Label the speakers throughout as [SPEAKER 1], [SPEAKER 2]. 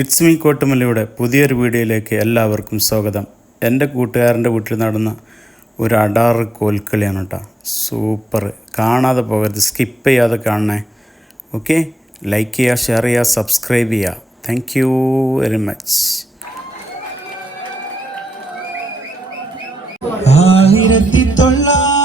[SPEAKER 1] It's me കോട്ടുമലയുടെ പുതിയൊരു വീഡിയോയിലേക്ക് എല്ലാവർക്കും സ്വാഗതം. എന്റെ കൂട്ടുകാരന്റെ വീട്ടിൽ നടന്ന ഒരു അടാറ് കോൽക്കളിയാണ് കേട്ടോ. സൂപ്പർ. കാണാതെ പോകരുത്. സ്കിപ്പ് ചെയ്യാതെ കാണണേ. ഓക്കെ? ലൈക്ക് ചെയ്യുക ഷെയർ ചെയ്യുക സബ്സ്ക്രൈബ് ചെയ്യുക. താങ്ക് യു വെരി മച്ച്
[SPEAKER 2] ആയിരത്തി തൊള്ളായിരത്തി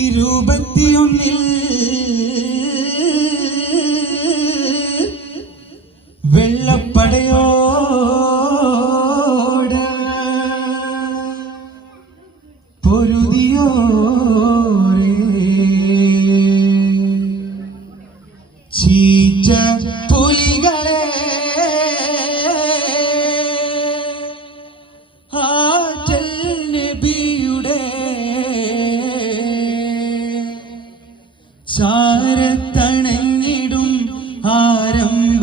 [SPEAKER 2] ഇരുപത്തിയൊന്നിൽ ചീറ്റ പുലികളെ. ആറ്റൽ നബിയുടെ ചാരത്തണങ്ങിടും ആരംഭ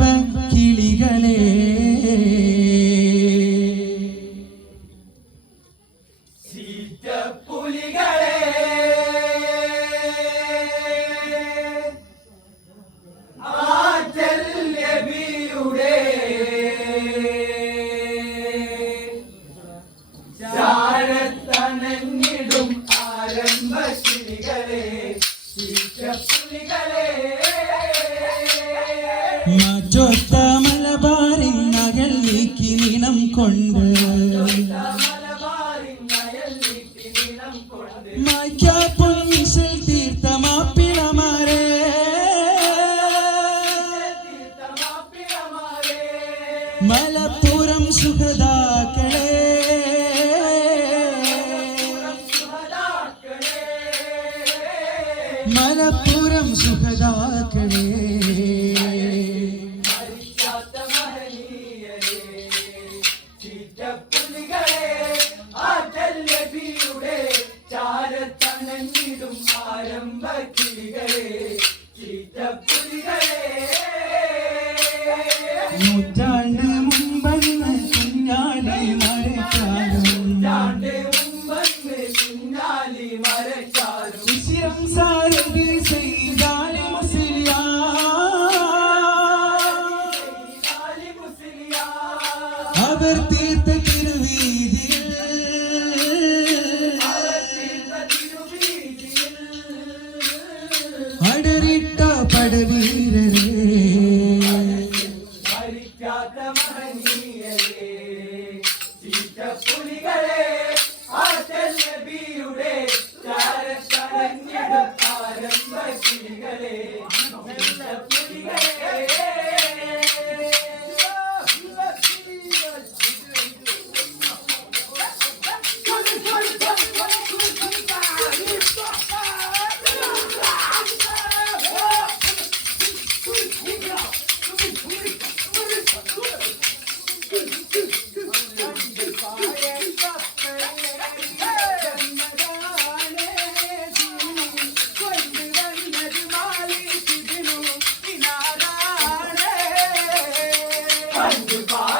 [SPEAKER 2] കിളികളെ. മാറ്റൊത്ത കൊണ്ട് മായ്ക്കാപ്പൊൻ മിസൽ തീർത്ത മാപ്പിളമാരെ മലപ്പുറം സുഖതാക്കളെ മലപ്പുറം സുഖതാക്കളെ படுவீர் Baju.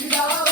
[SPEAKER 2] Yeah.